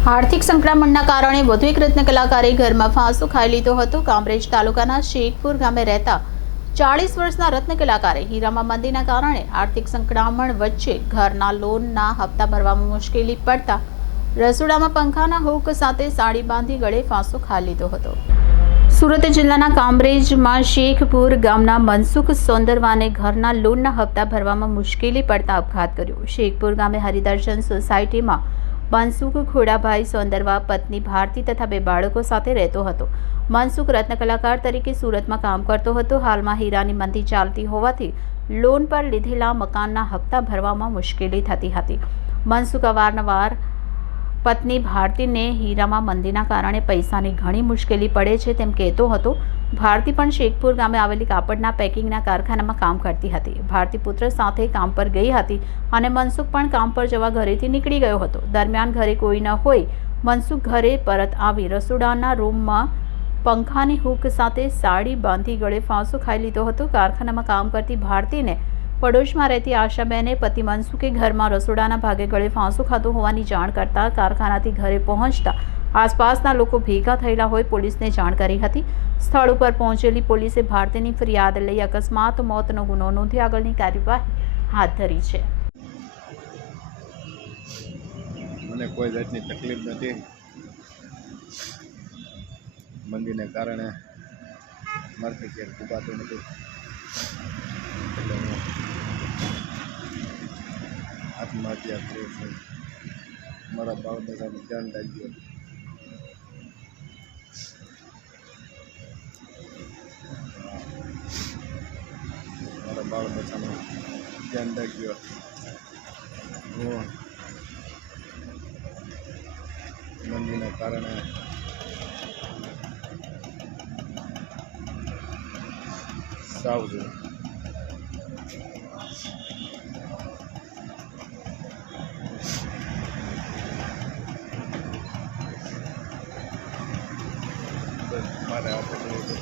આર્થિક સંક્રમણના કારણે વધુ એક રત્ન કલાકારે ઘરમાં ફાંસો ખાઈ લીધો હતો. કામરેજ તાલુકાના શેખપુર ગામે રહેતા ચાળીસ વર્ષના રત્ન કલાકારે હીરામાં મંદીના કારણે આર્થિક સંક્રમણ વચ્ચે ઘરના લોનના હપ્તા ભરવામાં મુશ્કેલી પડતા રસોડામાં પંખાના હુક સાથે સાડી બાંધી ગળે ફાંસો ખાઈ લીધો હતો. સુરત જિલ્લાના કામરેજમાં શેખપુર ગામના મનસુખ સોંદરવાને ઘરના લોનના હપ્તા ભરવામાં મુશ્કેલી પડતા આપઘાત કર્યો. શેખપુર ગામે હરિદર્શન સોસાયટીમાં મનસુખ ખોડાભાઈ સોંદરવા પત્ની ભારતી તથા બે બાળકો સાથે રહેતો હતો. મનસુખ રત્ન કલાકાર તરીકે સુરતમાં કામ કરતો હતો. હાલમાં હીરાની મંદી ચાલતી હોવાથી લોન પર લીધેલા મકાનના હપ્તા ભરવામાં મુશ્કેલી થતી હતી. મનસુખ અવારનવાર પત્ની ભારતીને હીરામાં મંદીના કારણે પૈસાની ઘણી મુશ્કેલી પડે છે તેમ કહેતો હતો. ભારતી પણ શેખપુર ગામે આવેલી કાપડના પેકિંગના કારખાનામાં કામ કરતી હતી. ભારતી પુત્ર સાથે કામ પર ગઈ હતી અને મનસુખ પણ કામ પર જવા ઘરેથી નીકળી ગયો હતો. દરમિયાન ઘરે કોઈ ન હોય, મનસુખ ઘરે પરત આવી રસોડાના રૂમમાં પંખાની હૂક સાથે સાડી બાંધી ગળે ફાંસો ખાઈ લીધો હતો. કારખાનામાં કામ કરતી ભારતીને પડોશમાં રહેતી આશાબેને પતિ મનસુખે ઘરમાં રસોડાના ભાગે ગળે ફાંસો ખાતો હોવાની જાણ કરતા કારખાનાથી ઘરે પહોંચતા આસપાસના લોકો ભેગા થયેલા હોય પોલીસને જાણ કરી હતી. સ્થળ ઉપર પહોંચેલી પોલીસે ભારતીની ફરિયાદ લઈ અકસ્માત, મોતનો ગુનો નોંધી આગળની કાર્યવાહી હાથ ધરી છે. મને કોઈ જાતની તકલીફ નથી. મંદીને કારણે મારથી ઘેર ફૂગાતું નથી. આત્મહત્યા કરું છું. મારા બાળ બધાનું ધ્યાન રાખજો. બાળ બચ્ચાનું ધ્યાન રાખજો. મંદીના કારણે સાવ છું મારે આપણે